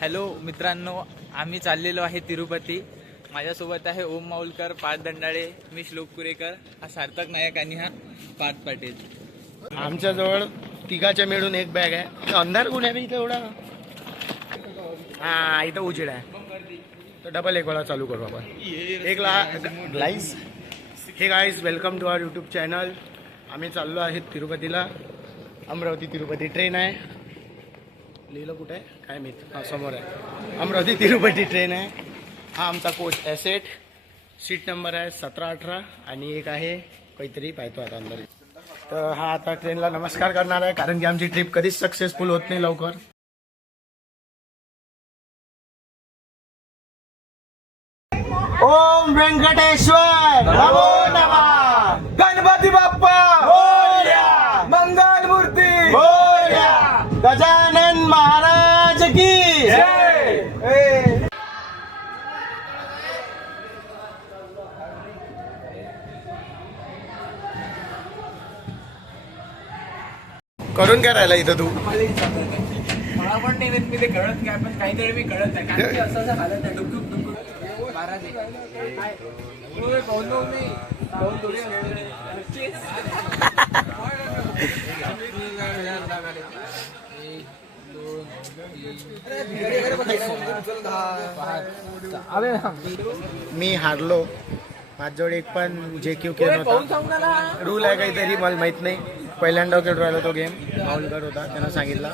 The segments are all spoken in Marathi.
हॅलो मित्रांनो, आम्ही चाललेलो आहे तिरुपती. माझ्यासोबत आहे ओम माऊलकर, पार्थ दंडाळे, मी श्लोक कुरेकर, हा सार्थक नायक आणि हा पार्थ पाटील. आमच्याजवळ तिघाच्या मिळून एक बॅग आहे. अंधार कुठे आहे इथं एवढा? हा, इथं उजेड आहे तर डबल एक वेळा चालू करू आपण. एक लाईज. Hey guys, welcome to our YouTube channel. आम्ही चाललो आहे तिरुपतीला. अमरावती तिरुपती ट्रेन आहे. लिहिलं कुठे आहे काय माहीत? हा, समोर आहे. अमरावती तिरुपती ट्रेन आहे. हा आमचा कोच एसेट. सीट नंबर आहे 17-18 आणि एक आहे काहीतरी पाहतो आता अंदर. तर हा आता ट्रेनला नमस्कार करणार आहे कारण की आमची ट्रिप कधीच सक्सेसफुल होत नाही लवकर. ओम व्यंकटेश्वर नमो नमः. गणपती बाप्पा मोरया. मंगल मूर्ती मोरया. गजानन महाराज की जय. करून काय राहिला इथं तू? मला पण नाही मी ते कळत काय, पण काहीतरी मी कळत नाही कारण की असं घालत आहे डुकूक डुकूक. मी हारलो. माझ्याजवळ एक पण JQ नव्हता. रूल आहे काहीतरी मला माहित नाही. पहिल्यांदा खेळून राहिला तो गेम. माऊलकर होता, त्यांना सांगितला.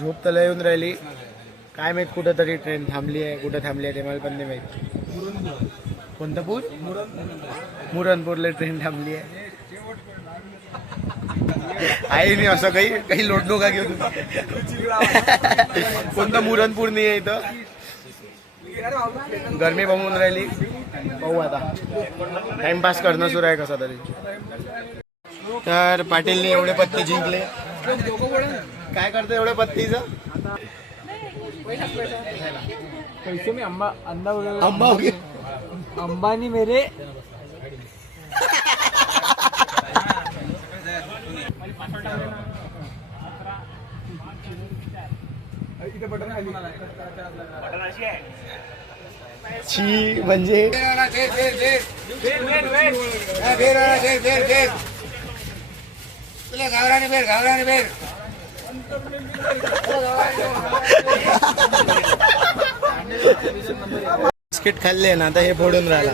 झोप तर लय येऊन राहिली. काय माहित कुठं तरी ट्रेन थांबली आहे, कुठं थांबली आहे ते मला पण नाही माहित. कोणतं पूर? मुरणपूरला ट्रेन थांबली आहे. आहे नाही असं काही लोट नका घेऊ तू. कोणतं मुरणपूर नाही आहे इथं. गरमी बमून राहिली. पाहू आता, टाइमपास करणं सुरू आहे कसा तरी. तर पाटीलने एवढे पत्ते जिंकले. काय करतो एवढ्या पत्तीचं? पैसे मी अंबानी मेरे. छी म्हणजे बिस्किट खाल्ले ना, आता हे फोडून राहिला.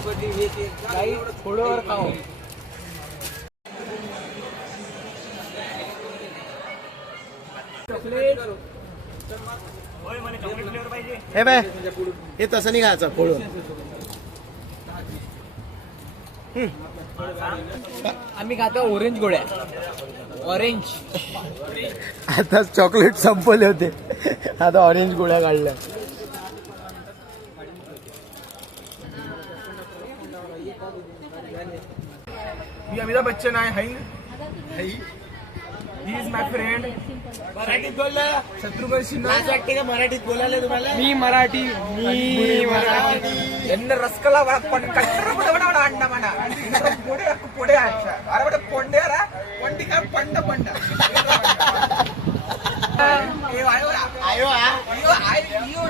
हे बाय, हे तसं नाही खायचं फोडून. आम्ही खातो ऑरेंज गोळ्या. ऑरेंज आता चॉकलेट संपले होते, आता ऑरेंज गोळ्या काढल्या. मी अमिताभ बच्चन आहे. He is my friend. मराठीत बोलला. शत्रुघ्न सिन्हा. वाटते का मराठीत बोलायला तुम्हाला? मी मराठी. यांना रसकला पण अंडा म्हणा पुढे पुढे अरे बट पोंडे रा पंडी काय पंड पंड. आयो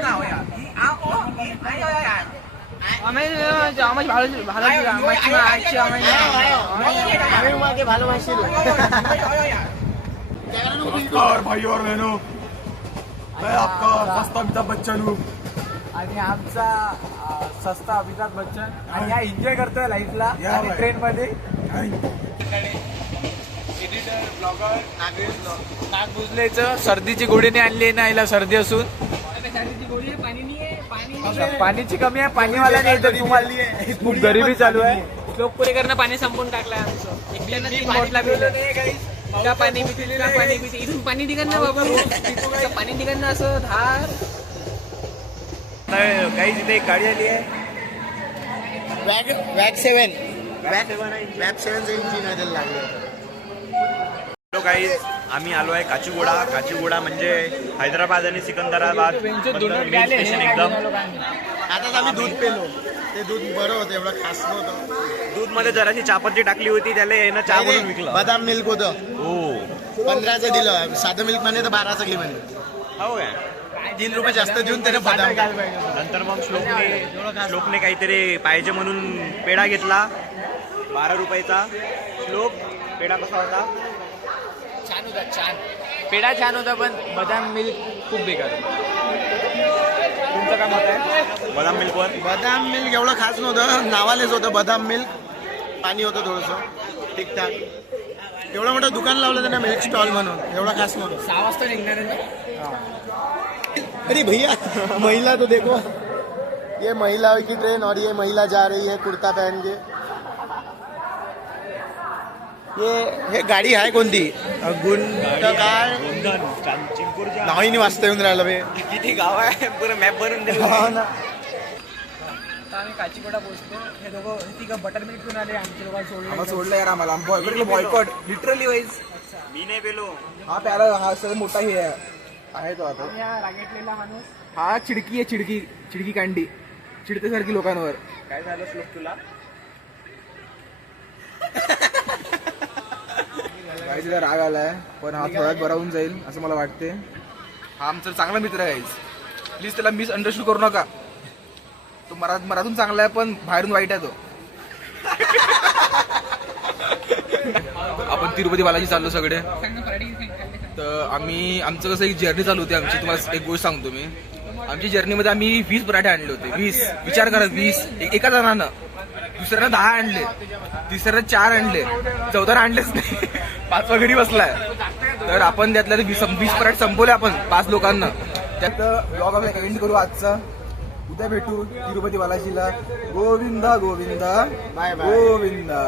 नाव या मागे भालोबाशी. नमस्कार भाई और बहनों, मैं आपका सस्ता अमिताभ बच्चन हूँ. आणि आमचा सस्ता अमिताभ बच्चन. आणि हा एन्जॉय करतोय लाईफला आणि ट्रेन मध्ये. एडिटर ब्लॉगर नाग बुजलेचं सर्दीची गोळीने आणली आहे ना, याला सर्दी असून. पाणीची कमी आहे, पाणीवाला नाही तर तुम्हाला खूप गरिबी चालू आहे. श्लोक पुरेकरनं पाणी संपून टाकलंय आमचं. एकट्यानं मोठला का पाणी पिते का पाणी पिते. इथून पाणी निघणं ना बाबा, पाणी निघणं असं धार. काही तिथे एक गाडी आली आहे. वॅग 7 इंजिन आहे त्याला लागलं. हॅलो गाईज, आम्ही आलो आहे काचीगुडा. काचीगुडा म्हणजे हैदराबाद आणि सिकंदराबाद मेन स्टेशन एकदम. आताच आम्ही दूध पेलो. ते दूध बरं होतं, एवढं खास नव्हतं. दूध मध्ये जराशी चापत्ती टाकली होती, त्याला यानं चहा म्हणून विकलं. बदाम मिल्क होतं. हो 15चं दिलं. साधं मिल्क म्हणे तर 12चं घे म्हणे. हो काय. ₹3 जास्त देऊन त्याने बदाम खाल्ला. नंतर मग श्लोकने काहीतरी पाहिजे म्हणून पेढा घेतला ₹12. श्लोक पेढा कसा होता? छान होता छान. पेढा छान होता पण बदाम मिल्क खूप बेकार. तुमचं काय मत आहे? बदाम मिल्कवर बदाम मिल्क एवढं खास नव्हतं, नावालेच होतं बदाम मिल्क. पाणी होतं थोडंसं ठीकठाक. एवढं मोठं दुकान लावलं त्याने मिल्क स्टॉल म्हणून, एवढा खास नव्हतं. 6 वाजता निघणार आहे ना. अरे भैया महिला तो देखो, ये महिला की ट्रेन और ये महिला जा रही है कुर्ता पहन के. हे गाडी आहे कोणती? गुंटकार चिंकूरच्या नावाही नाही वाचता येऊन राहिलं बे. किती गाव आहे पुरं मॅप भरून दिलं. हो ना. आता आम्ही काचीगोडा पोहोचलो. हे दोघं तिघं बटर मिल्क घेऊन आले. आमच्या लोकांना सोडलं. सोडलं यार आम्हाला बॉयकॉट लिटरली वाईज. मी नाही पेलो. हा प्याला हा सगळं मोठा हे आहे तो आता. या रागेटलेला माणूस. हा चिडकी आहे, चिडकी कांडी चिडतेसारखी लोकांवर. काय झालं श्लोक तुला? गाईजला राग आलाय पण हा थोड्यात बरा होऊन जाईल असं मला वाटते. हा आमचा चांगला मित्र आहे गाईज, प्लीज त्याला मिसअंडरस्टँड करू नका. तो मराठून चांगला आहे पण बाहेरून वाईट आहे तो. आपण तिरुपती बालाजी चाललो सगळे. तर आमचं कसं एक जर्नी चालू होती आमची. तुम्हाला एक गोष्ट सांगतो मी. आमची जर्नीमध्ये आम्ही 20 पराठे आणले होते. 20 विचार करा, 20 एका जणानं. दुसऱ्यानं 10 आणले, तिसऱ्यानं 4 आणले, चौथ्यानं आणलेच नाही, 5वा घरी बसलाय. तर आपण त्यातल्या 20 पराठे संपवले आपण 5 लोकांना. त्यात ब्लॉग आपला एंड करू आजचा. उद्या भेटू तिरुपती बालाजीला. गोविंदा गोविंदा बाय गोविंदा.